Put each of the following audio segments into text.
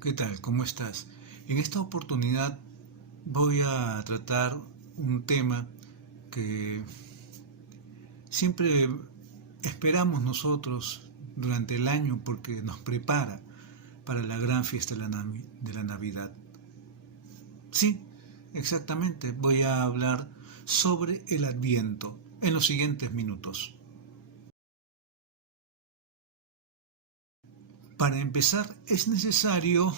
¿Qué tal? ¿Cómo estás? En esta oportunidad voy a tratar un tema que siempre esperamos nosotros durante el año porque nos prepara para la gran fiesta de la Navidad. Sí, exactamente. Voy a hablar sobre el Adviento en los siguientes minutos. Para empezar, es necesario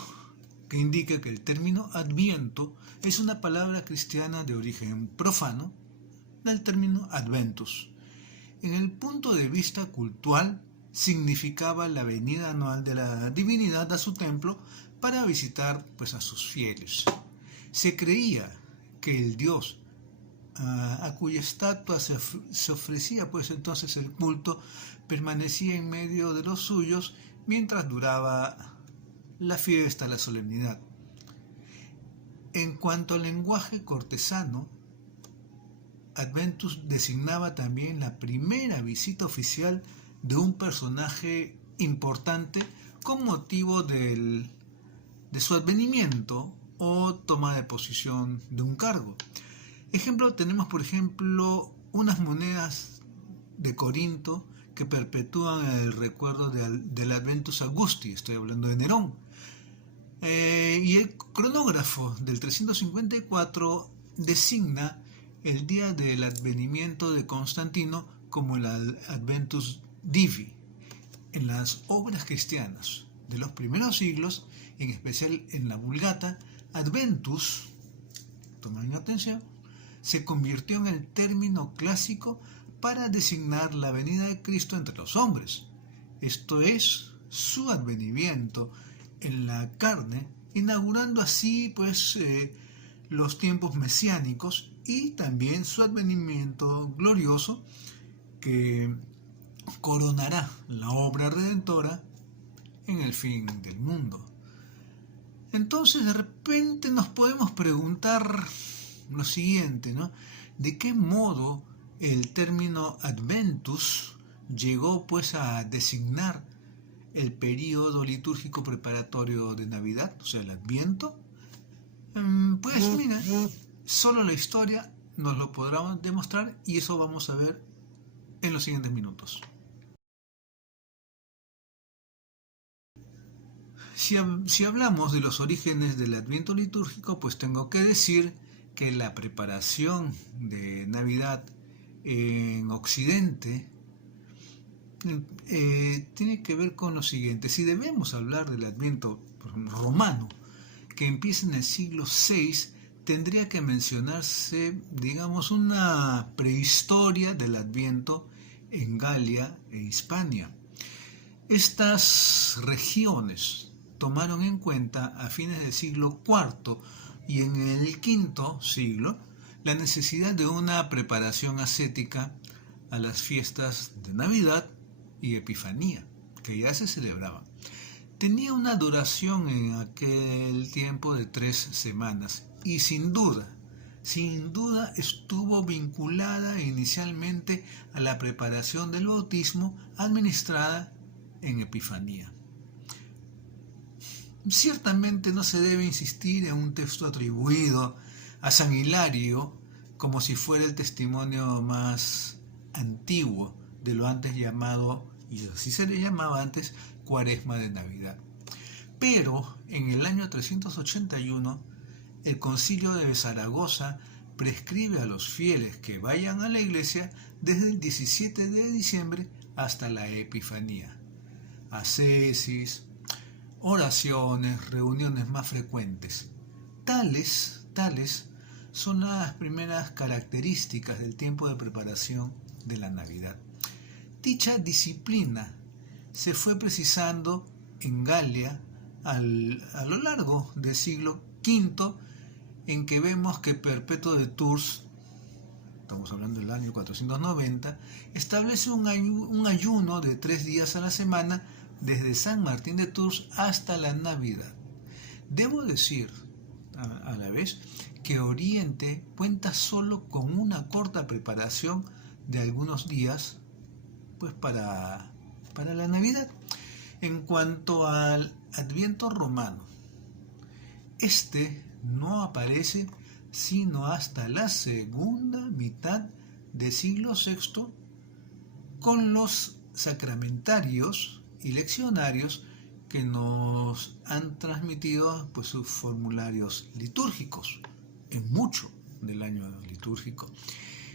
que indique que el término Adviento es una palabra cristiana de origen profano del término Adventus. En el punto de vista cultural, significaba la venida anual de la divinidad a su templo para visitar a sus fieles. Se creía que el dios a cuya estatua se ofrecía entonces el culto permanecía en medio de los suyos mientras duraba la fiesta, la solemnidad. En cuanto al lenguaje cortesano, Adventus designaba también la primera visita oficial de un personaje importante con motivo de su advenimiento o toma de posición de un cargo. Tenemos por ejemplo unas monedas de Corinto que perpetúan el recuerdo del Adventus Augusti, estoy hablando de Nerón. Y el cronógrafo del 354 designa el día del advenimiento de Constantino como el Adventus Divi. En las obras cristianas de los primeros siglos, en especial en la Vulgata, Adventus, tomen atención, se convirtió en el término clásico para designar la venida de Cristo entre los hombres. Esto es, su advenimiento en la carne, inaugurando así los tiempos mesiánicos y también su advenimiento glorioso que coronará la obra redentora en el fin del mundo. Entonces de repente nos podemos preguntar lo siguiente, ¿no? ¿De qué modo el término Adventus llegó a designar el período litúrgico preparatorio de Navidad, o sea, el Adviento? Mira, solo la historia nos lo podrá demostrar y eso vamos a ver en los siguientes minutos. Si hablamos de los orígenes del Adviento litúrgico, tengo que decir que la preparación de Navidad en Occidente tiene que ver con lo siguiente. Si debemos hablar del Adviento romano, que empieza en el siglo VI, tendría que mencionarse, digamos, una prehistoria del Adviento en Galia e Hispania. Estas regiones tomaron en cuenta a fines del siglo IV y en el V siglo la necesidad de una preparación ascética a las fiestas de Navidad y Epifanía, que ya se celebraban. Tenía una duración en aquel tiempo de 3 semanas y sin duda estuvo vinculada inicialmente a la preparación del bautismo administrada en Epifanía. Ciertamente no se debe insistir en un texto atribuido a San Hilario como si fuera el testimonio más antiguo de lo antes llamado, y así se le llamaba antes, Cuaresma de Navidad. Pero en el año 381, el Concilio de Zaragoza prescribe a los fieles que vayan a la iglesia desde el 17 de diciembre hasta la Epifanía. Ascesis, oraciones, reuniones más frecuentes. Tales son las primeras características del tiempo de preparación de la Navidad. Dicha disciplina se fue precisando en Galia a lo largo del siglo V, en que vemos que Perpetuo de Tours, estamos hablando del año 490, establece un ayuno de 3 días a la semana desde San Martín de Tours hasta la Navidad. Debo decir a la vez que Oriente cuenta solo con una corta preparación de algunos días para la Navidad. En cuanto al Adviento romano, Este no aparece sino hasta la segunda mitad del siglo VI con los sacramentarios y leccionarios que nos han transmitido pues, sus formularios litúrgicos en mucho del año litúrgico.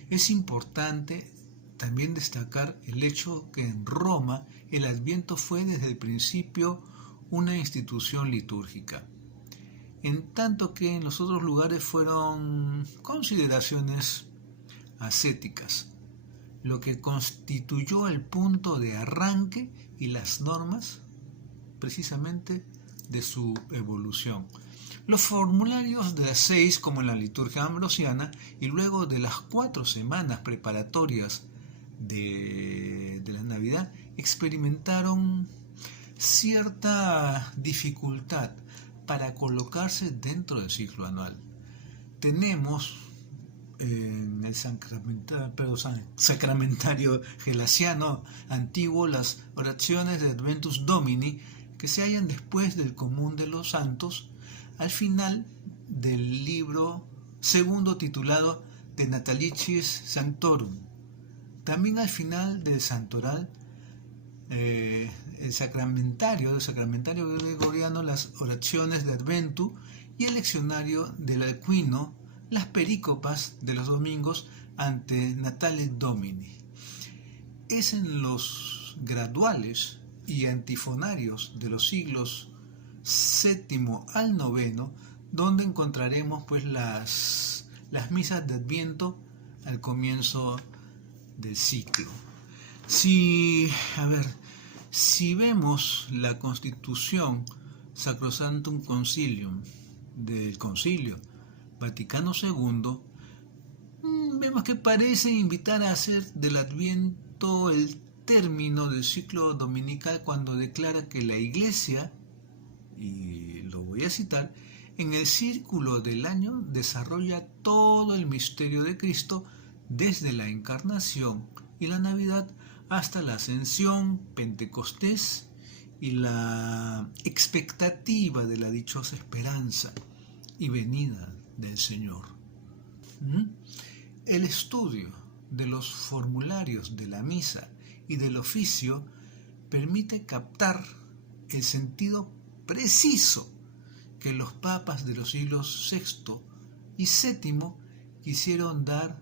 Es importante también destacar el hecho que en Roma el Adviento fue desde el principio una institución litúrgica, en tanto que en los otros lugares fueron consideraciones ascéticas, lo que constituyó el punto de arranque y las normas precisamente de su evolución. Los formularios de las 6, como en la liturgia ambrosiana, y luego de las 4 semanas preparatorias de la Navidad, experimentaron cierta dificultad para colocarse dentro del ciclo anual. Tenemos en el sacramentario gelasiano antiguo las oraciones de Adventus Domini que se hallan después del común de los santos al final del libro segundo titulado De Natalicis Sanctorum. También al final del santoral el sacramentario gregoriano, las oraciones de Adventu y el leccionario del Alcuino, las perícopas de los domingos ante Natale Domini. Es en los graduales y antifonarios de los siglos VII al IX donde encontraremos pues las misas de Adviento al comienzo del ciclo. Si vemos la Constitución Sacrosanctum Concilium del Concilio Vaticano II, vemos que parece invitar a hacer del Adviento el término del ciclo dominical cuando declara que la Iglesia, y lo voy a citar, en el círculo del año desarrolla todo el misterio de Cristo desde la Encarnación y la Navidad hasta la Ascensión, Pentecostés y la expectativa de la dichosa esperanza y venida del Señor. El estudio de los formularios de la misa y del oficio permite captar el sentido preciso que los papas de los siglos VI y VII quisieron dar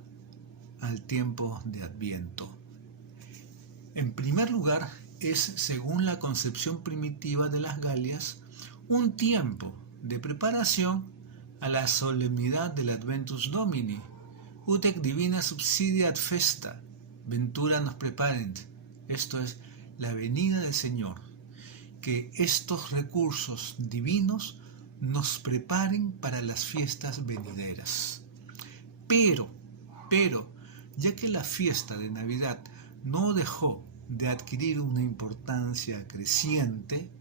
al tiempo de Adviento. En primer lugar, es, según la concepción primitiva de las Galias, un tiempo de preparación a la solemnidad del Adventus Domini, ut divina subsidia ad festa, ventura nos preparent, esto es, la venida del Señor, que estos recursos divinos nos preparen para las fiestas venideras. Pero, ya que la fiesta de Navidad no dejó de adquirir una importancia creciente,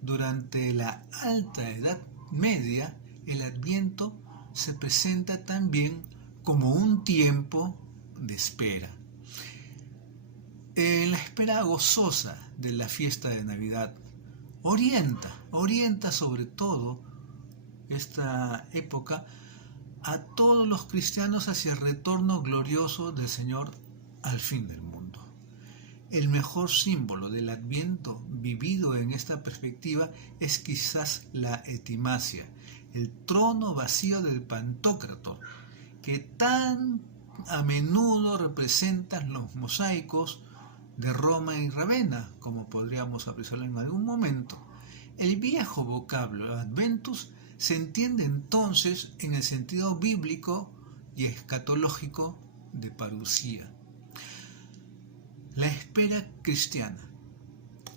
durante la Alta Edad Media el Adviento se presenta también como un tiempo de espera. La espera gozosa de la fiesta de Navidad orienta sobre todo esta época a todos los cristianos hacia el retorno glorioso del Señor al fin del mundo. El mejor símbolo del Adviento vivido en esta perspectiva es quizás la etimasia, el trono vacío del Pantocrátor, que tan a menudo representan los mosaicos de Roma y Ravenna, como podríamos apreciarlo en algún momento. El viejo vocablo Adventus se entiende entonces en el sentido bíblico y escatológico de parusía. La espera cristiana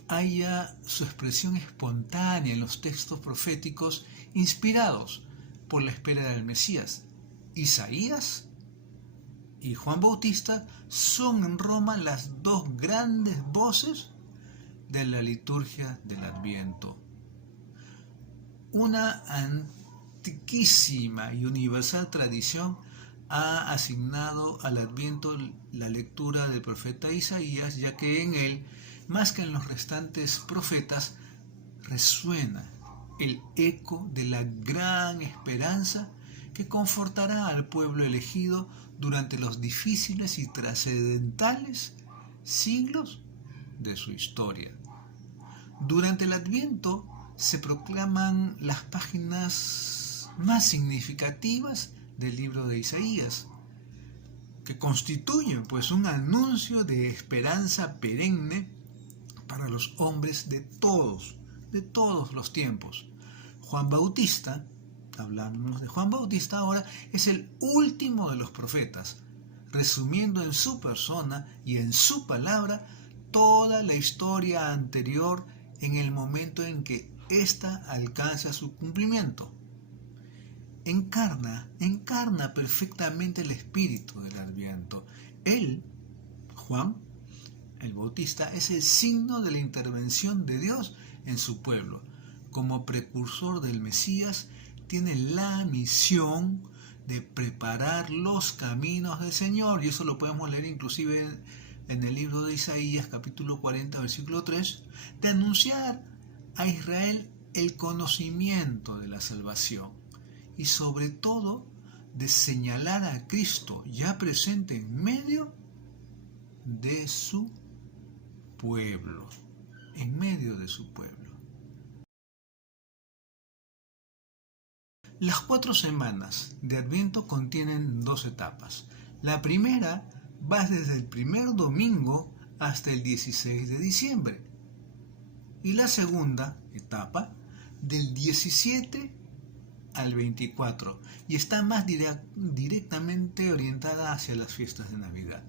halla su expresión espontánea en los textos proféticos inspirados por la espera del Mesías. Isaías y Juan Bautista son en Roma las dos grandes voces de la liturgia del Adviento. Una antiquísima y universal tradición ha asignado al Adviento la lectura del profeta Isaías, ya que en él, más que en los restantes profetas, resuena el eco de la gran esperanza que confortará al pueblo elegido durante los difíciles y trascendentales siglos de su historia. Durante el Adviento se proclaman las páginas más significativas del libro de Isaías, que constituyen pues un anuncio de esperanza perenne para los hombres de todos los tiempos. Juan Bautista, hablamos de Juan Bautista ahora, es el último de los profetas, resumiendo en su persona y en su palabra toda la historia anterior en el momento en que ésta alcanza su cumplimiento. Encarna perfectamente el espíritu del Adviento. Él, Juan, el Bautista, es el signo de la intervención de Dios en su pueblo. Como precursor del Mesías, tiene la misión de preparar los caminos del Señor, y eso lo podemos leer inclusive en el libro de Isaías, capítulo 40, versículo 3, de anunciar a Israel el conocimiento de la salvación y sobre todo de señalar a Cristo ya presente en medio de su pueblo, Las 4 semanas de Adviento contienen 2 etapas. La primera va desde el primer domingo hasta el 16 de diciembre. Y la segunda etapa del 17 al 24 y está más directamente orientada hacia las fiestas de Navidad.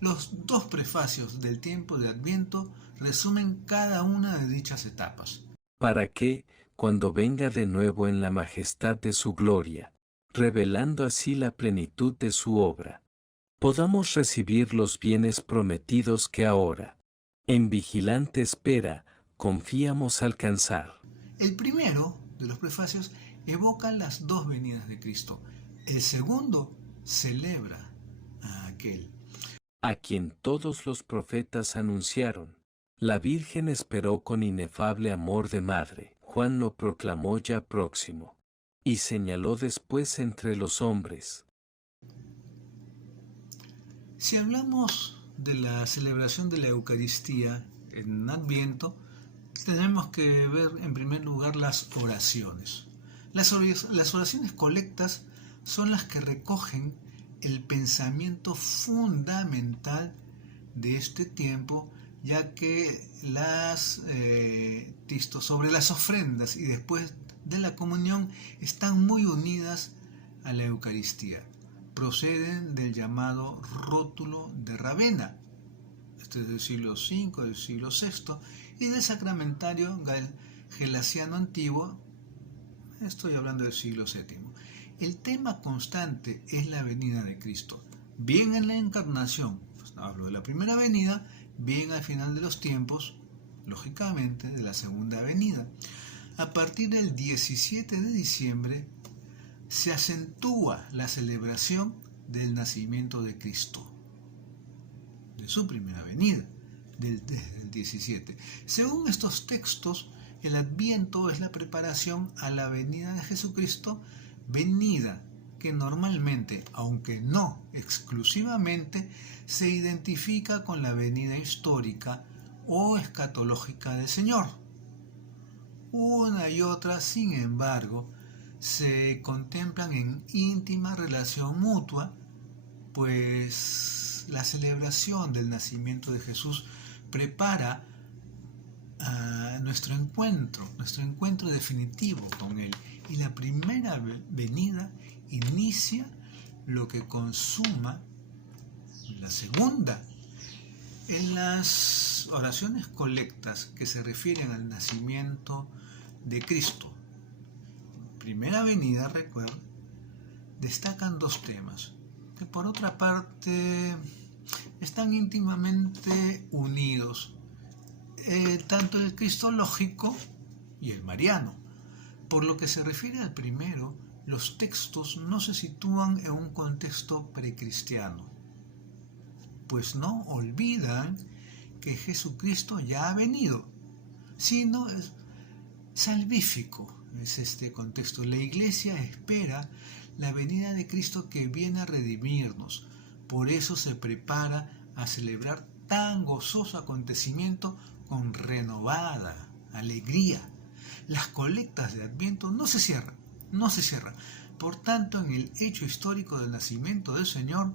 Los 2 prefacios del tiempo de Adviento resumen cada una de dichas etapas. Para que, cuando venga de nuevo en la majestad de su gloria, revelando así la plenitud de su obra, podamos recibir los bienes prometidos que ahora, en vigilante espera, confiamos alcanzar. El primero de los prefacios evoca las 2 venidas de Cristo. El segundo celebra a aquel a quien todos los profetas anunciaron. La Virgen esperó con inefable amor de madre. Juan lo proclamó ya próximo. Y señaló después entre los hombres. Si hablamos de la celebración de la Eucaristía en Adviento, tenemos que ver en primer lugar las oraciones. Las oraciones colectas son las que recogen el pensamiento fundamental de este tiempo, ya que sobre las ofrendas y después de la comunión están muy unidas a la Eucaristía. Proceden del llamado rótulo de Ravenna, este es del siglo V, del siglo VI, y del sacramentario gelasiano antiguo, estoy hablando del siglo VII. El tema constante es la venida de Cristo, bien en la encarnación, pues hablo de la primera venida, bien al final de los tiempos, lógicamente de la segunda venida. A partir del 17 de diciembre se acentúa la celebración del nacimiento de Cristo, de su primera venida, desde el 17. Según estos textos, el Adviento es la preparación a la venida de Jesucristo, venida que normalmente, aunque no exclusivamente, se identifica con la venida histórica o escatológica del Señor. Una y otra, sin embargo, se contemplan en íntima relación mutua, pues la celebración del nacimiento de Jesús prepara nuestro encuentro definitivo con Él. Y la primera venida inicia lo que consuma la segunda. En las oraciones colectas que se refieren al nacimiento de Cristo, primera venida, recuerden, destacan 2 temas, que por otra parte están íntimamente unidos, tanto el cristológico y el mariano. Por lo que se refiere al primero, los textos no se sitúan en un contexto precristiano, pues no olvidan que Jesucristo ya ha venido, sino es salvífico, Es este contexto. La Iglesia espera la venida de Cristo que viene a redimirnos. Por eso se prepara a celebrar tan gozoso acontecimiento con renovada alegría. Las colectas de Adviento no se cierran. Por tanto, en el hecho histórico del nacimiento del Señor,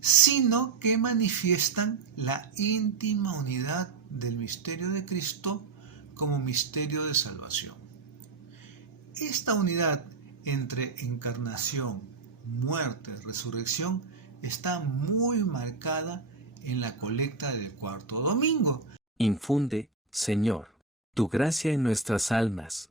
sino que manifiestan la íntima unidad del misterio de Cristo como misterio de salvación. Esta unidad entre encarnación, muerte, resurrección está muy marcada en la colecta del cuarto domingo. Infunde, Señor, tu gracia en nuestras almas,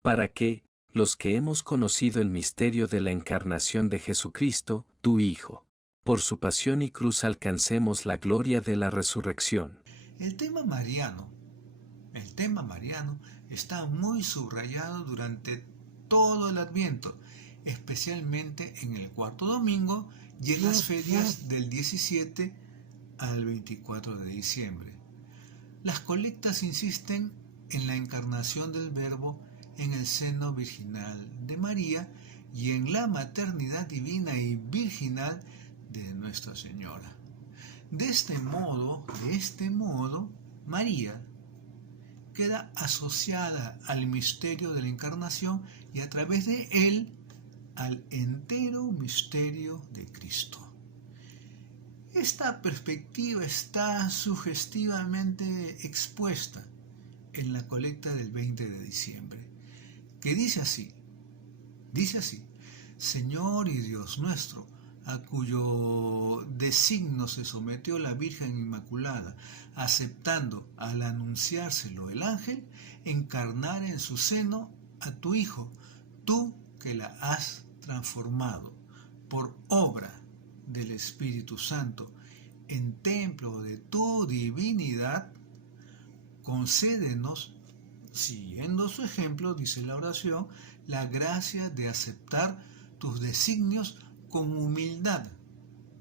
para que, los que hemos conocido el misterio de la encarnación de Jesucristo, tu Hijo, por su pasión y cruz alcancemos la gloria de la resurrección. El tema mariano está muy subrayado durante todo el Adviento, especialmente en el cuarto domingo y en las ferias del 17 al 24 de diciembre. Las colectas insisten en la encarnación del Verbo en el seno virginal de María y en la maternidad divina y virginal de Nuestra Señora. De este modo, María queda asociada al misterio de la encarnación y a través de él al entero misterio de Cristo. Esta perspectiva está sugestivamente expuesta en la colecta del 20 de diciembre, que dice así: Señor y Dios nuestro, a cuyo designio se sometió la Virgen Inmaculada, aceptando al anunciárselo el ángel, encarnar en su seno a tu Hijo, tú que la has transformado por obra del Espíritu Santo en templo de tu divinidad, concédenos, siguiendo su ejemplo, dice la oración, la gracia de aceptar tus designios con humildad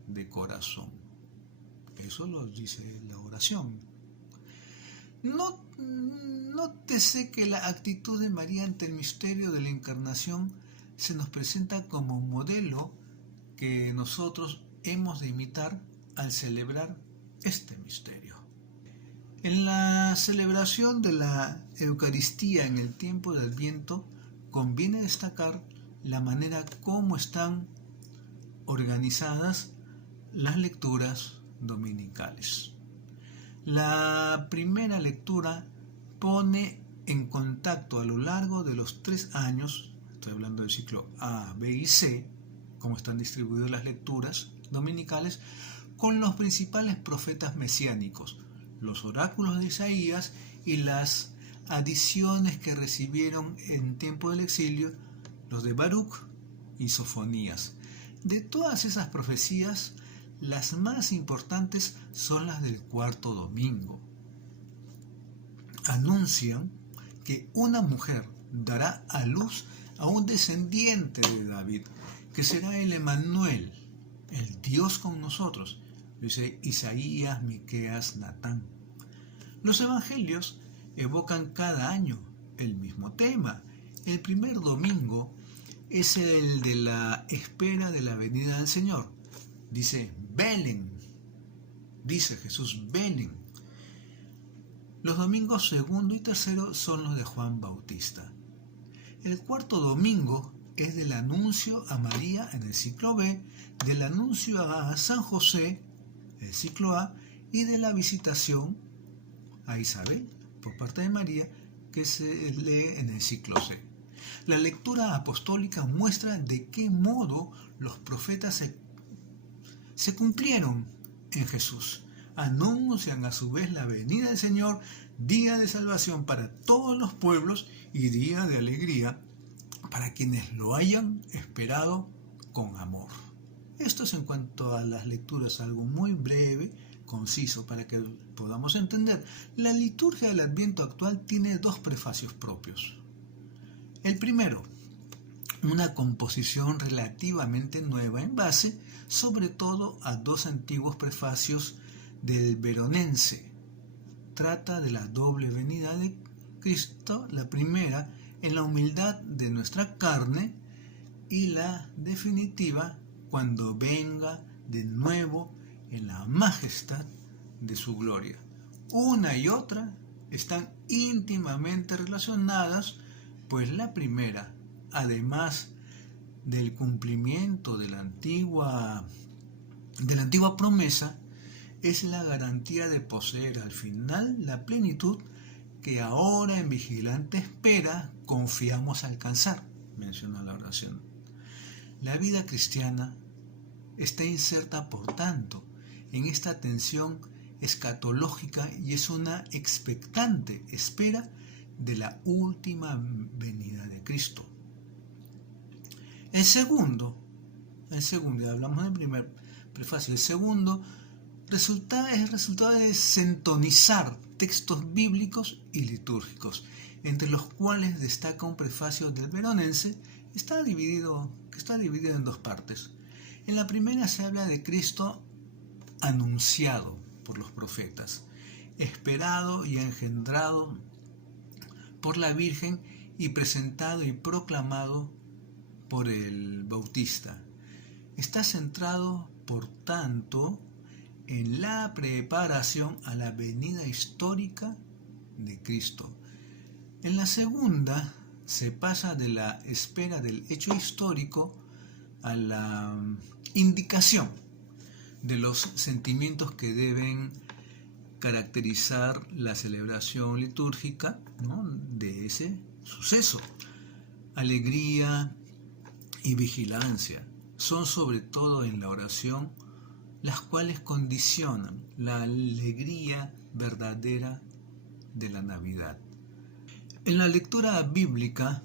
de corazón. Eso lo dice la oración. Nótese que la actitud de María ante el misterio de la encarnación se nos presenta como un modelo que nosotros hemos de imitar al celebrar este misterio. En la celebración de la Eucaristía en el tiempo del Adviento, conviene destacar la manera como están organizadas las lecturas dominicales. La primera lectura pone en contacto a lo largo de los 3 años, estoy hablando del ciclo A, B y C, cómo están distribuidas las lecturas dominicales, con los principales profetas mesiánicos, los oráculos de Isaías y las adiciones que recibieron en tiempo del exilio, los de Baruch y Sofonías. De todas esas profecías, las más importantes son las del cuarto domingo. Anuncian que una mujer dará a luz a un descendiente de David, que será el Emmanuel, el Dios con nosotros, dice Isaías, Miqueas, Natán. Los evangelios evocan cada año el mismo tema. El primer domingo es el de la espera de la venida del Señor. Dice, velen, dice Jesús, velen. Los domingos segundo y tercero son los de Juan Bautista. El cuarto domingo es del anuncio a María en el ciclo B, del anuncio a San José, el ciclo A, y de la visitación a Isabel por parte de María, que se lee en el ciclo C. La lectura apostólica muestra de qué modo los profetas se cumplieron en Jesús. Anuncian a su vez la venida del Señor, día de salvación para todos los pueblos y día de alegría para quienes lo hayan esperado con amor. Esto es en cuanto a las lecturas, algo muy breve, conciso, para que podamos entender. La liturgia del Adviento actual tiene 2 prefacios propios. El primero, una composición relativamente nueva en base, sobre todo a 2 antiguos prefacios del Veronense. Trata de la doble venida de Cristo, la primera en la humildad de nuestra carne, y la definitiva cuando venga de nuevo en la majestad de su gloria. Una y otra están íntimamente relacionadas, pues la primera, además del cumplimiento de la antigua promesa, es la garantía de poseer al final la plenitud que ahora en vigilante espera confiamos alcanzar, menciona la oración. La vida cristiana está inserta, por tanto, en esta tensión escatológica y es una expectante espera de la última venida de Cristo. El segundo, ya hablamos del primer prefacio, el segundo es el resultado de sintonizar textos bíblicos y litúrgicos, entre los cuales destaca un prefacio del Veronense que está dividido en dos partes. En la primera se habla de Cristo anunciado por los profetas, esperado y engendrado por la Virgen y presentado y proclamado por el Bautista. Está centrado, por tanto, en la preparación a la venida histórica de Cristo. En la segunda se pasa de la espera del hecho histórico a la indicación de los sentimientos que deben caracterizar la celebración litúrgica, ¿no?, de ese suceso. Alegría y vigilancia son sobre todo en la oración las cuales condicionan la alegría verdadera de la Navidad. En la lectura bíblica,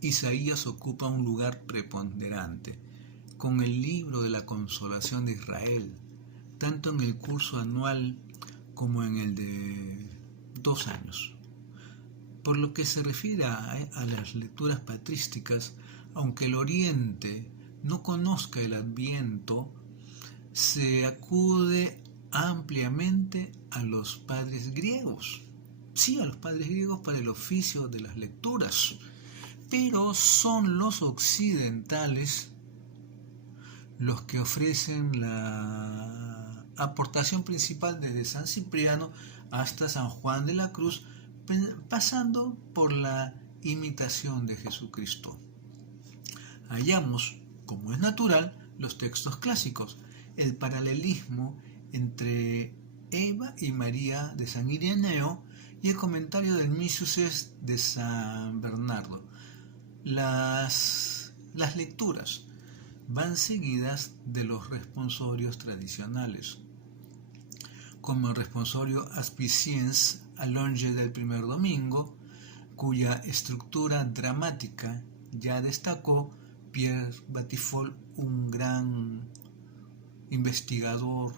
Isaías ocupa un lugar preponderante con el libro de la consolación de Israel, tanto en el curso anual como en el de 2 años. Por lo que se refiere a las lecturas patrísticas, aunque el Oriente no conozca el Adviento, se acude ampliamente a los padres griegos. Sí, a los padres griegos para el oficio de las lecturas, pero son los occidentales los que ofrecen la aportación principal desde San Cipriano hasta San Juan de la Cruz, pasando por la imitación de Jesucristo. Hallamos, como es natural, los textos clásicos, el paralelismo entre Eva y María de San Ireneo y el comentario del Misús de San Bernardo. Las lecturas van seguidas de los responsorios tradicionales, como el responsorio Aspiciens Allonge del primer domingo, cuya estructura dramática ya destacó Pierre Batiffol, un gran investigador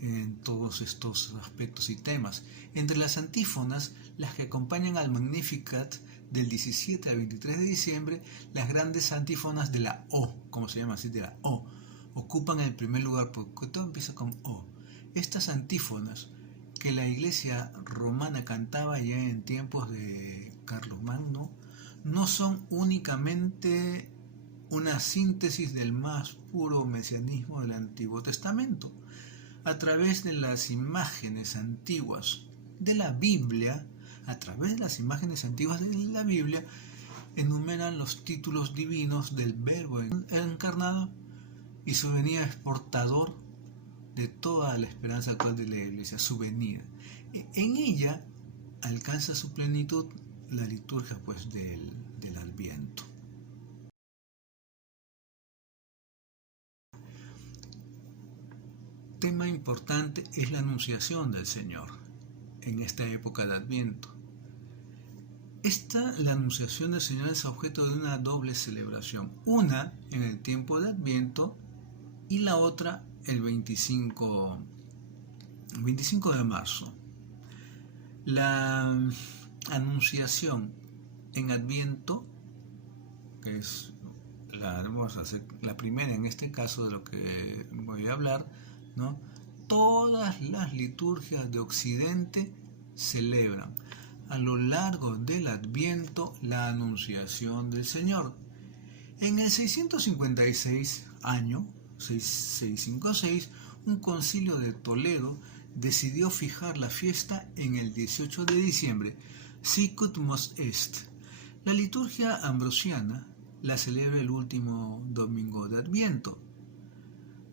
en todos estos aspectos y temas. Entre las antífonas, las que acompañan al Magnificat del 17 al 23 de diciembre, las grandes antífonas de la O, como se llama así, de la O, ocupan el primer lugar porque todo empieza con O. Estas antífonas, que la Iglesia romana cantaba ya en tiempos de Carlomagno, no son únicamente una síntesis del más puro mesianismo del Antiguo Testamento. A través de las imágenes antiguas de la Biblia, enumeran los títulos divinos del Verbo encarnado y su venida es portador de toda la esperanza actual de la Iglesia, su venida. En ella alcanza su plenitud la liturgia del Adviento. Tema importante es la anunciación del Señor en esta época de Adviento. La anunciación del Señor es objeto de una doble celebración, una en el tiempo de Adviento y la otra el 25 de marzo. La anunciación en Adviento, que es la primera en este caso de lo que voy a hablar, ¿no? Todas las liturgias de Occidente celebran a lo largo del Adviento la Anunciación del Señor. En el 656 año, 656, un concilio de Toledo decidió fijar la fiesta en el 18 de diciembre, Sicut Mos Est. La liturgia ambrosiana la celebra el último domingo de Adviento.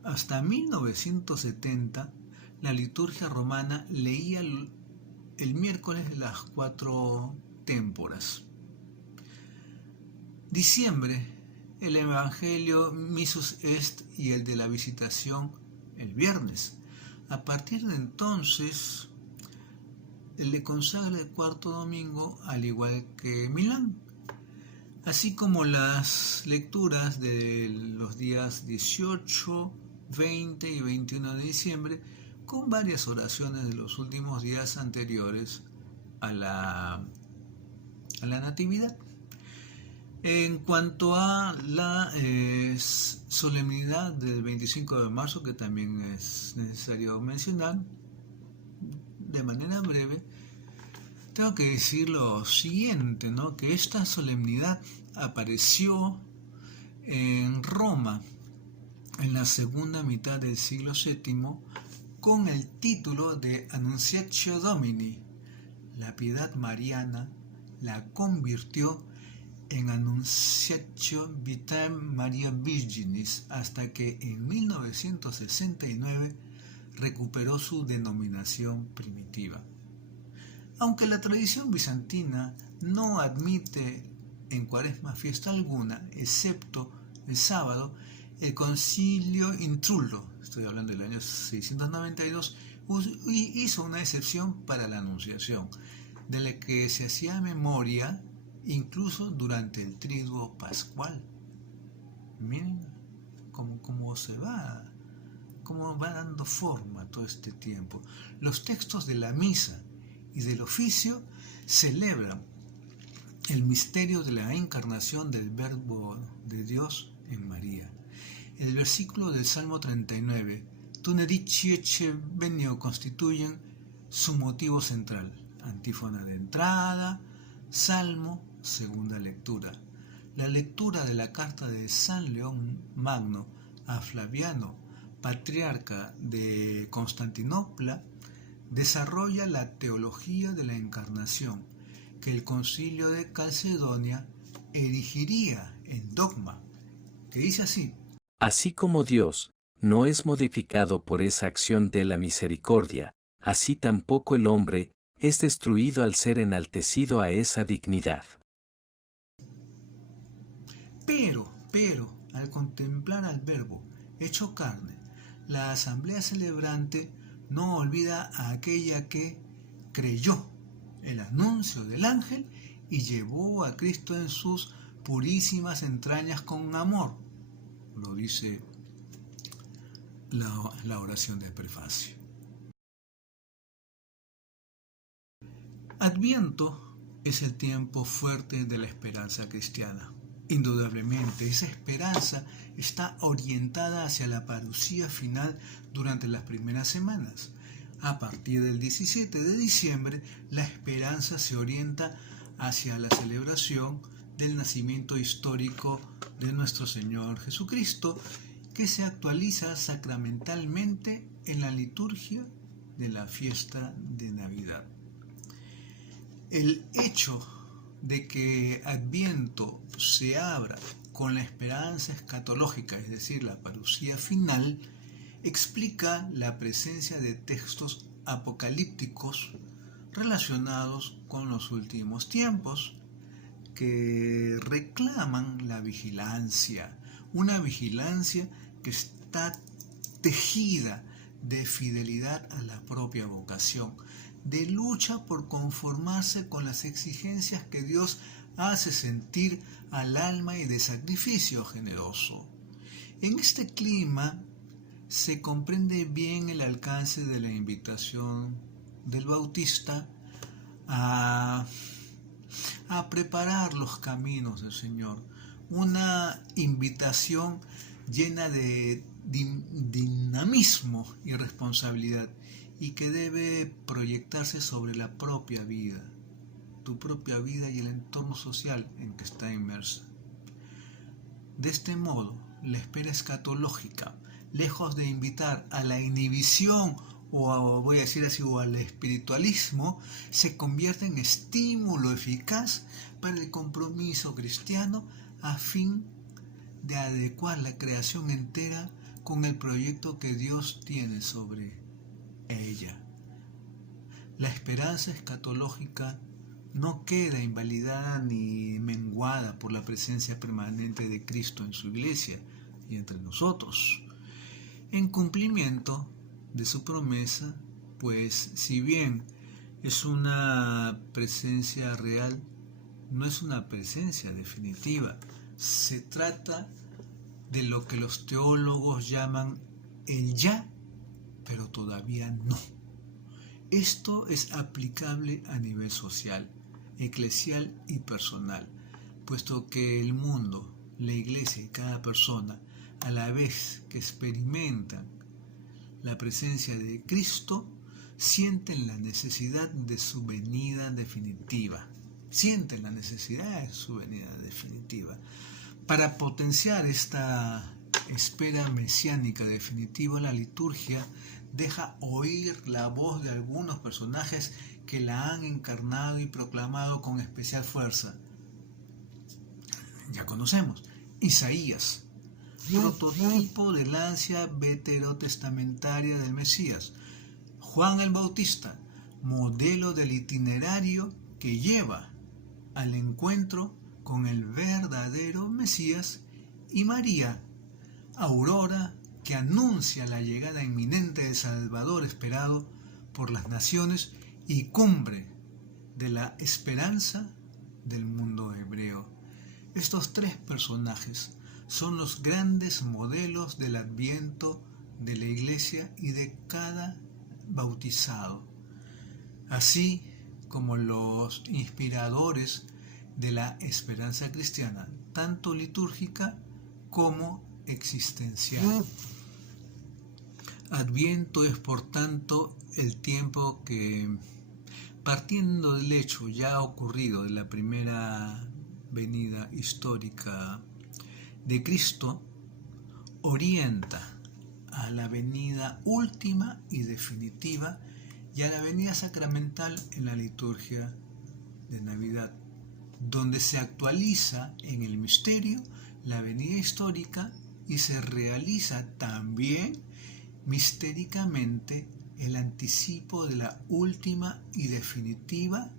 Hasta 1970, la liturgia romana leía el miércoles de las 4 témporas. Diciembre, el Evangelio Missus Est y el de la Visitación el viernes. A partir de entonces, le consagra el cuarto domingo, al igual que Milán, así como las lecturas de los días 18, 20 y 21 de diciembre, con varias oraciones de los últimos días anteriores a la Natividad. En cuanto a la solemnidad del 25 de marzo, que también es necesario mencionar de manera breve, tengo que decir lo siguiente, ¿no? Que esta solemnidad apareció en Roma en la segunda mitad del siglo VII con el título de Annunciatio Domini. La piedad mariana la convirtió en Annunciatio Vitae Maria Virginis hasta que en 1969 recuperó su denominación primitiva. Aunque la tradición bizantina no admite en Cuaresma fiesta alguna, excepto el sábado, el Concilio Intrullo, estoy hablando del año 692, hizo una excepción para la Anunciación, de la que se hacía memoria incluso durante el Triduo Pascual. Miren cómo se va, cómo va dando forma todo este tiempo. Los textos de la misa y del oficio celebran el misterio de la encarnación del Verbo de Dios en María. El versículo del Salmo 39, Tunedici ecce venio, constituyen su motivo central. Antífona de entrada, Salmo, segunda lectura. La lectura de la carta de San León Magno a Flaviano, patriarca de Constantinopla, desarrolla la teología de la encarnación que el concilio de Calcedonia erigiría en dogma, que dice así: Así como Dios no es modificado por esa acción de la misericordia, así tampoco el hombre es destruido al ser enaltecido a esa dignidad. Pero, al contemplar al Verbo hecho carne, la asamblea celebrante no olvida a aquella que creyó el anuncio del ángel y llevó a Cristo en sus purísimas entrañas con amor. Lo dice la oración del prefacio. Adviento es el tiempo fuerte de la esperanza cristiana. Indudablemente, esa esperanza está orientada hacia la parucía final durante las primeras semanas. A partir del 17 de diciembre, la esperanza se orienta hacia la celebración del nacimiento histórico de nuestro Señor Jesucristo, que se actualiza sacramentalmente en la liturgia de la fiesta de Navidad. El hecho de que Adviento se abra con la esperanza escatológica, es decir, la parucía final, explica la presencia de textos apocalípticos relacionados con los últimos tiempos, que reclaman la vigilancia, una vigilancia que está tejida de fidelidad a la propia vocación, de lucha por conformarse con las exigencias que Dios hace sentir al alma y de sacrificio generoso. En este clima se comprende bien el alcance de la invitación del Bautista a preparar los caminos del Señor, una invitación llena de dinamismo y responsabilidad y que debe proyectarse sobre la propia vida tu propia vida y el entorno social en que está inmersa. De este modo, la espera escatológica, lejos de invitar a la inhibición voy a decir así, o al espiritualismo, se convierte en estímulo eficaz para el compromiso cristiano a fin de adecuar la creación entera con el proyecto que Dios tiene sobre ella. La esperanza escatológica no queda invalidada ni menguada por la presencia permanente de Cristo en su iglesia y entre nosotros. En cumplimiento de su promesa, pues si bien es una presencia real, no es una presencia definitiva. Se trata de lo que los teólogos llaman el ya, pero todavía no. Esto es aplicable a nivel social, eclesial y personal, puesto que el mundo, la iglesia y cada persona, a la vez que experimentan la presencia de Cristo, sienten la necesidad de su venida definitiva. Para potenciar esta espera mesiánica definitiva, la liturgia deja oír la voz de algunos personajes que la han encarnado y proclamado con especial fuerza. Ya conocemos, Isaías, prototipo de la ansia veterotestamentaria del Mesías. Juan el Bautista, modelo del itinerario que lleva al encuentro con el verdadero Mesías. Y María, aurora que anuncia la llegada inminente del Salvador esperado por las naciones y cumbre de la esperanza del mundo hebreo. Estos tres personajes son los grandes modelos del adviento de la iglesia y de cada bautizado, así como los inspiradores de la esperanza cristiana, tanto litúrgica como existencial. Adviento es, por tanto, el tiempo que, partiendo del hecho ya ocurrido de la primera venida histórica de Cristo, orienta a la venida última y definitiva y a la venida sacramental en la liturgia de Navidad, donde se actualiza en el misterio la venida histórica y se realiza también mistéricamente el anticipo de la última y definitiva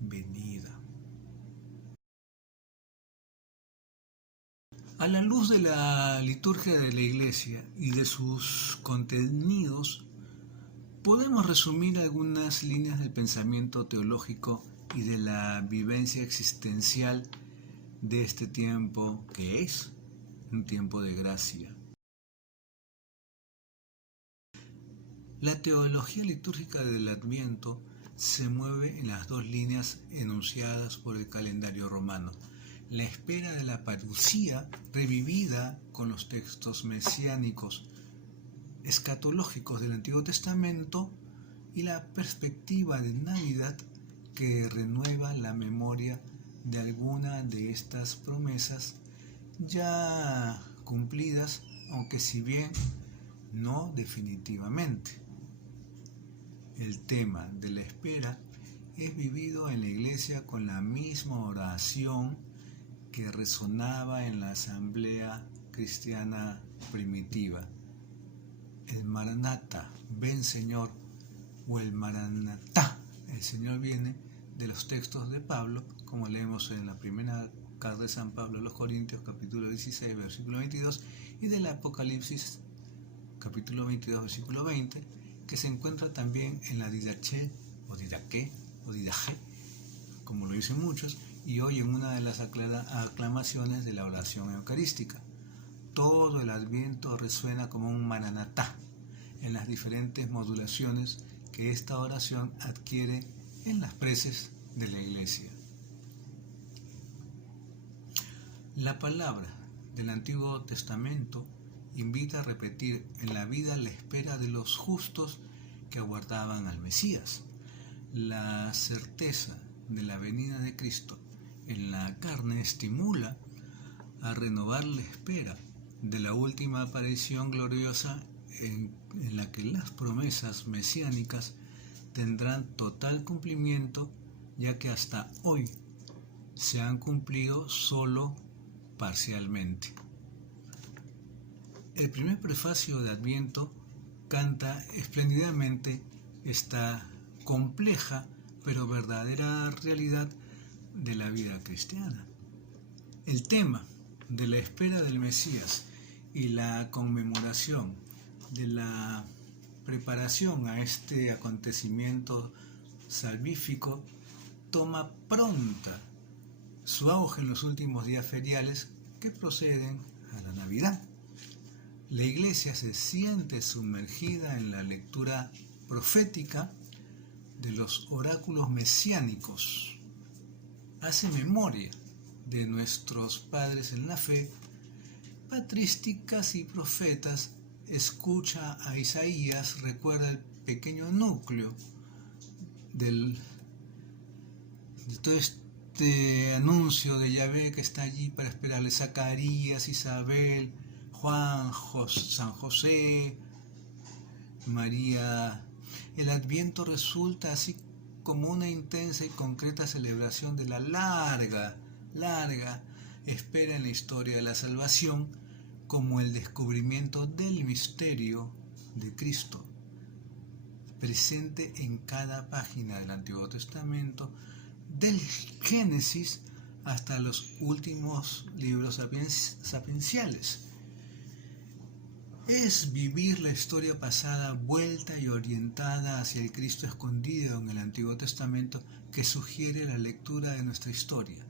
venida. A la luz de la liturgia de la Iglesia y de sus contenidos, podemos resumir algunas líneas del pensamiento teológico y de la vivencia existencial de este tiempo, que es un tiempo de gracia. La teología litúrgica del Adviento se mueve en las dos líneas enunciadas por el calendario romano: la espera de la parucía revivida con los textos mesiánicos escatológicos del Antiguo Testamento y la perspectiva de Navidad que renueva la memoria de alguna de estas promesas ya cumplidas, aunque si bien no definitivamente. El tema de la espera es vivido en la Iglesia con la misma oración que resonaba en la asamblea cristiana primitiva. El Maranatha, ven Señor, o el Maranatá, el Señor viene, de los textos de Pablo, como leemos en la primera carta de San Pablo a los Corintios, capítulo 16, versículo 22, y del Apocalipsis, capítulo 22, versículo 20, que se encuentra también en la Didaché, o Didaqué, o Didaje, como lo dicen muchos, y hoy en una de las aclamaciones de la oración eucarística. Todo el Adviento resuena como un Maranatá en las diferentes modulaciones que esta oración adquiere en las preces de la Iglesia. La palabra del Antiguo Testamento invita a repetir en la vida la espera de los justos que aguardaban al Mesías. La certeza de la venida de Cristo en la carne estimula a renovar la espera de la última aparición gloriosa en la que las promesas mesiánicas tendrán total cumplimiento, ya que hasta hoy se han cumplido solo parcialmente. El primer prefacio de Adviento canta espléndidamente esta compleja pero verdadera realidad de la vida cristiana. El tema de la espera del Mesías y la conmemoración de la preparación a este acontecimiento salvífico toma pronta su auge en los últimos días feriales que proceden a la Navidad. La Iglesia se siente sumergida en la lectura profética de los oráculos mesiánicos. Hace memoria de nuestros padres en la fe, patrísticas y profetas, escucha a Isaías, recuerda el pequeño núcleo de todo este anuncio de Yahvé que está allí para esperarle: Zacarías, Isabel, Juan, San José, María. El Adviento resulta así como una intensa y concreta celebración de la larga espera en la historia de la salvación, como el descubrimiento del misterio de Cristo, presente en cada página del Antiguo Testamento, del Génesis hasta los últimos libros sapienciales. Es vivir la historia pasada vuelta y orientada hacia el Cristo escondido en el Antiguo Testamento que sugiere la lectura de nuestra historia,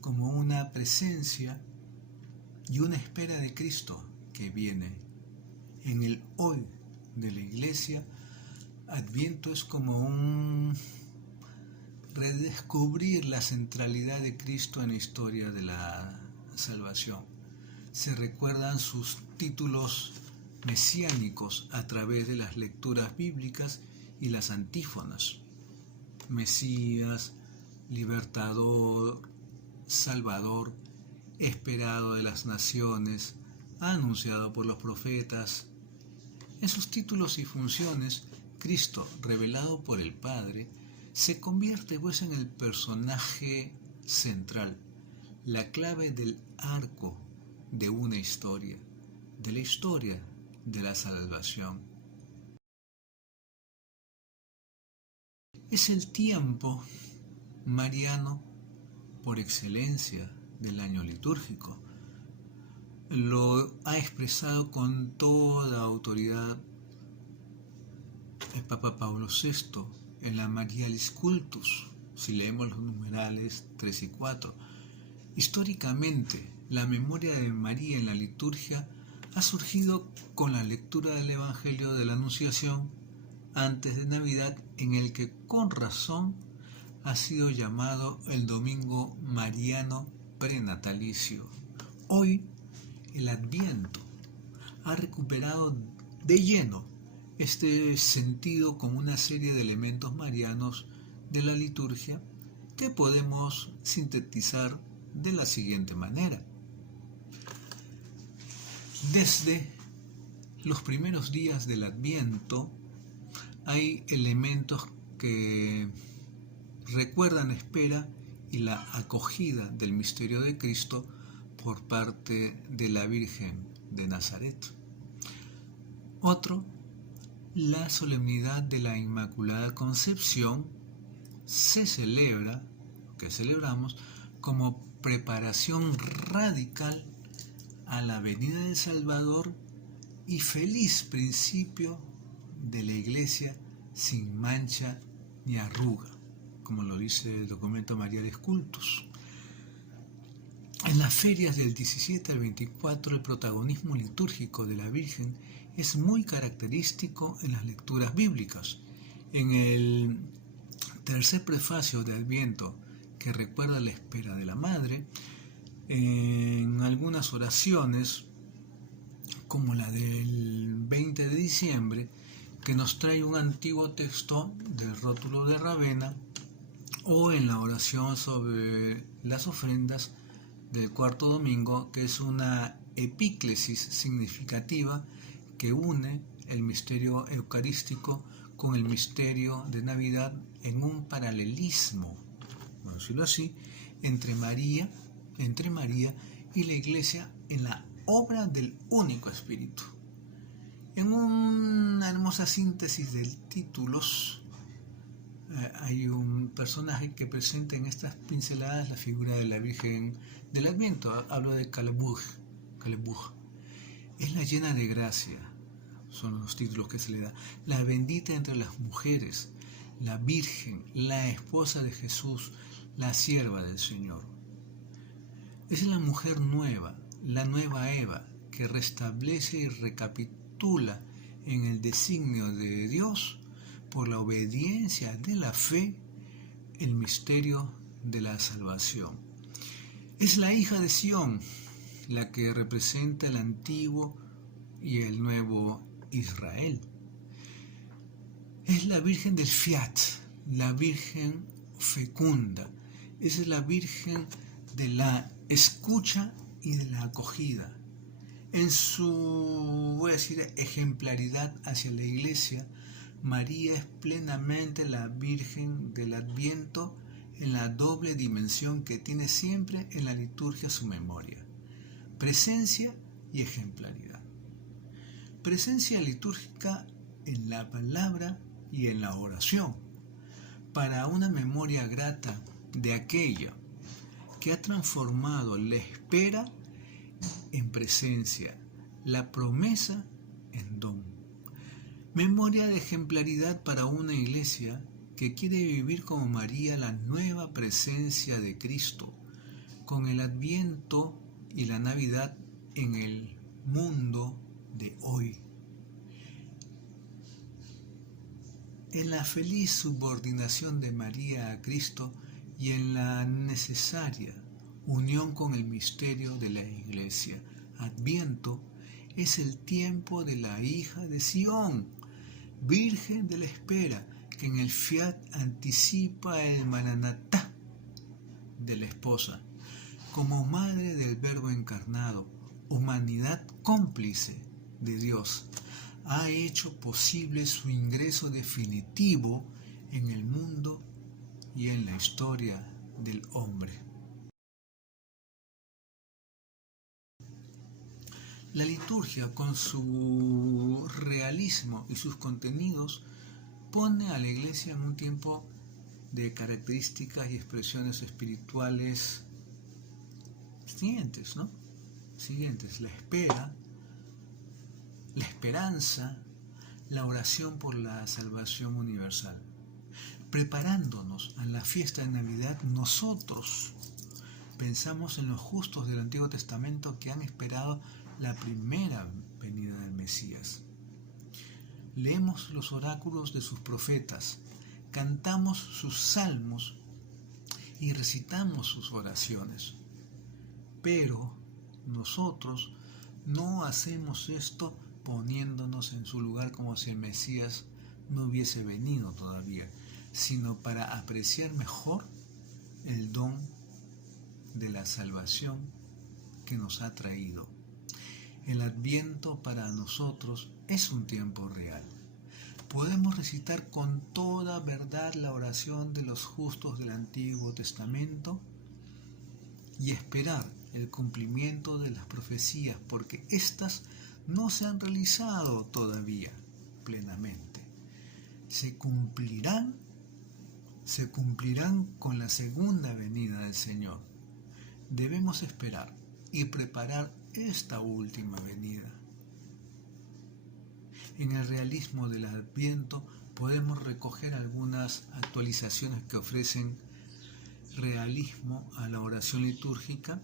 como una presencia y una espera de Cristo que viene. En el hoy de la Iglesia, Adviento es como un redescubrir la centralidad de Cristo en la historia de la salvación. Se recuerdan sus títulos mesiánicos a través de las lecturas bíblicas y las antífonas: Mesías, Libertador, Salvador, esperado de las naciones, anunciado por los profetas. En sus títulos y funciones, Cristo, revelado por el Padre, se convierte pues en el personaje central, la clave del arco de una historia, de la historia de la salvación. Es el tiempo mariano por excelencia del año litúrgico. Lo ha expresado con toda autoridad el Papa Pablo VI en la Marialis Cultus, si leemos los numerales 3 y 4. Históricamente, la memoria de María en la liturgia ha surgido con la lectura del Evangelio de la Anunciación antes de Navidad, en el que con razón ha sido llamado el Domingo Mariano Prenatalicio. Hoy, el Adviento ha recuperado de lleno este sentido con una serie de elementos marianos de la liturgia que podemos sintetizar de la siguiente manera. Desde los primeros días del Adviento hay elementos que recuerdan la espera y la acogida del misterio de Cristo por parte de la Virgen de Nazaret. Otro, la solemnidad de la Inmaculada Concepción se celebra, que celebramos, como preparación radical a la venida del Salvador y feliz principio de la Iglesia sin mancha ni arruga, como lo dice el documento Marialis Cultus. En las ferias del 17 al 24, el protagonismo litúrgico de la Virgen es muy característico en las lecturas bíblicas. En el tercer prefacio de Adviento, que recuerda la espera de la Madre, en algunas oraciones, como la del 20 de diciembre, que nos trae un antiguo texto del rótulo de Ravenna o en la oración sobre las ofrendas del cuarto domingo, que es una epíclesis significativa que une el misterio eucarístico con el misterio de Navidad en un paralelismo, vamos a decirlo así, entre María y la Iglesia en la obra del único Espíritu. En una hermosa síntesis de títulos hay un personaje que presenta en estas pinceladas la figura de la Virgen del Adviento. Hablo de Calebuch. Es la llena de gracia, son los títulos que se le da. La bendita entre las mujeres, la Virgen, la esposa de Jesús, la sierva del Señor. Es la mujer nueva, la nueva Eva, que restablece y recapitula en el designio de Dios por la obediencia de la fe el misterio de la salvación. Es la hija de Sión, la que representa el antiguo y el nuevo Israel. Es la Virgen del Fiat, la Virgen fecunda. Es la Virgen de la escucha y de la acogida. En su, voy a decir, ejemplaridad hacia la Iglesia, María es plenamente la Virgen del Adviento en la doble dimensión que tiene siempre en la liturgia su memoria: presencia y ejemplaridad. Presencia litúrgica en la palabra y en la oración, para una memoria grata de aquella que ha transformado la espera en presencia, la promesa en don. Memoria de ejemplaridad para una iglesia que quiere vivir como María la nueva presencia de Cristo, con el Adviento y la Navidad en el mundo de hoy. En la feliz subordinación de María a Cristo y en la necesaria unión con el misterio de la Iglesia. Adviento es el tiempo de la hija de Sión, Virgen de la espera, que en el Fiat anticipa el Maranatá de la esposa, como madre del Verbo encarnado, humanidad cómplice de Dios, ha hecho posible su ingreso definitivo en el mundo y en la historia del hombre. La liturgia, con su realismo y sus contenidos, pone a la Iglesia en un tiempo de características y expresiones espirituales siguientes, la espera, la esperanza, la oración por la salvación universal. Preparándonos a la fiesta de Navidad, nosotros pensamos en los justos del Antiguo Testamento que han esperado la primera venida del Mesías. Leemos los oráculos de sus profetas, cantamos sus salmos y recitamos sus oraciones. Pero nosotros no hacemos esto poniéndonos en su lugar como si el Mesías no hubiese venido todavía, sino para apreciar mejor el don de la salvación que nos ha traído. El Adviento para nosotros es un tiempo real. Podemos recitar con toda verdad la oración de los justos del Antiguo Testamento y esperar el cumplimiento de las profecías, porque éstas no se han realizado todavía plenamente. Se cumplirán con la segunda venida del Señor. Debemos esperar y preparar esta última venida. En el realismo del Adviento podemos recoger algunas actualizaciones que ofrecen realismo a la oración litúrgica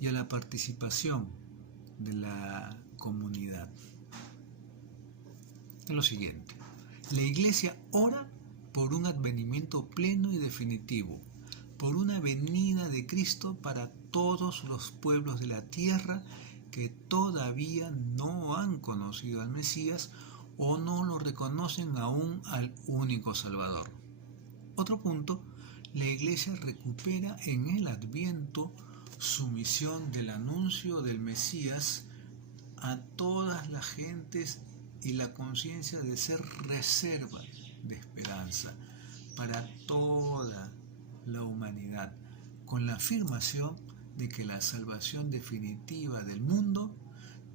y a la participación de la comunidad. Es lo siguiente: la Iglesia ora por un advenimiento pleno y definitivo, por una venida de Cristo para todos los pueblos de la tierra que todavía no han conocido al Mesías o no lo reconocen aún al único Salvador. Otro punto, la Iglesia recupera en el Adviento su misión del anuncio del Mesías a todas las gentes y la conciencia de ser reserva de esperanza para toda la humanidad, con la afirmación de que la salvación definitiva del mundo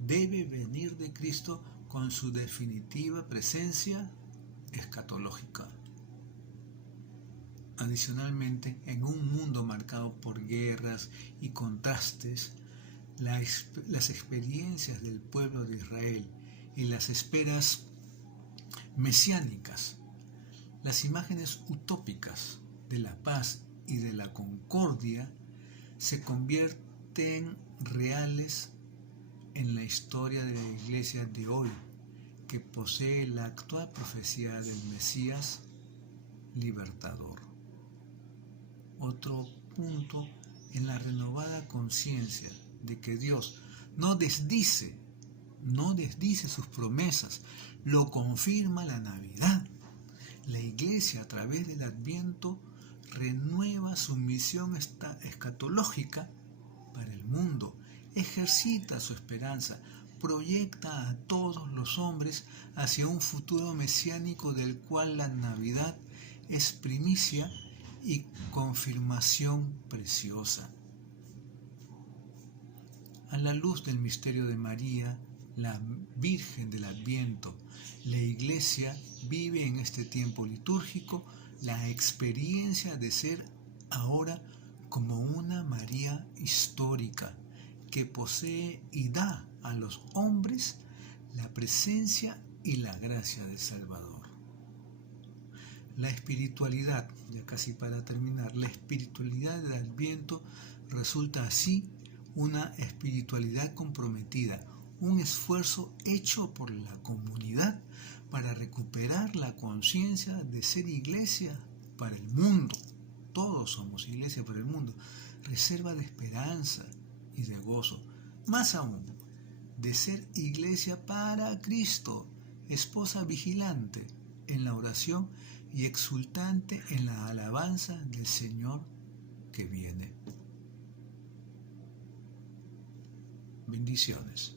debe venir de Cristo con su definitiva presencia escatológica. Adicionalmente, en un mundo marcado por guerras y contrastes, las experiencias del pueblo de Israel y las esperas mesiánicas, las imágenes utópicas de la paz y de la concordia se convierten reales en la historia de la Iglesia de hoy, que posee la actual profecía del Mesías libertador. Otro punto, en la renovada conciencia de que Dios no desdice sus promesas, lo confirma la Navidad. La Iglesia, a través del Adviento, renueva su misión escatológica para el mundo, ejercita su esperanza, proyecta a todos los hombres hacia un futuro mesiánico del cual la Navidad es primicia y confirmación preciosa. A la luz del misterio de María, la Virgen del Adviento, la Iglesia vive en este tiempo litúrgico la experiencia de ser ahora como una María histórica que posee y da a los hombres la presencia y la gracia del Salvador. La espiritualidad, ya casi para terminar, la espiritualidad del Adviento resulta así una espiritualidad comprometida, un esfuerzo hecho por la comunidad para recuperar la conciencia de ser iglesia para el mundo. Todos somos iglesia para el mundo, reserva de esperanza y de gozo. Más aún, de ser iglesia para Cristo, esposa vigilante en la oración y exultante en la alabanza del Señor que viene. Bendiciones.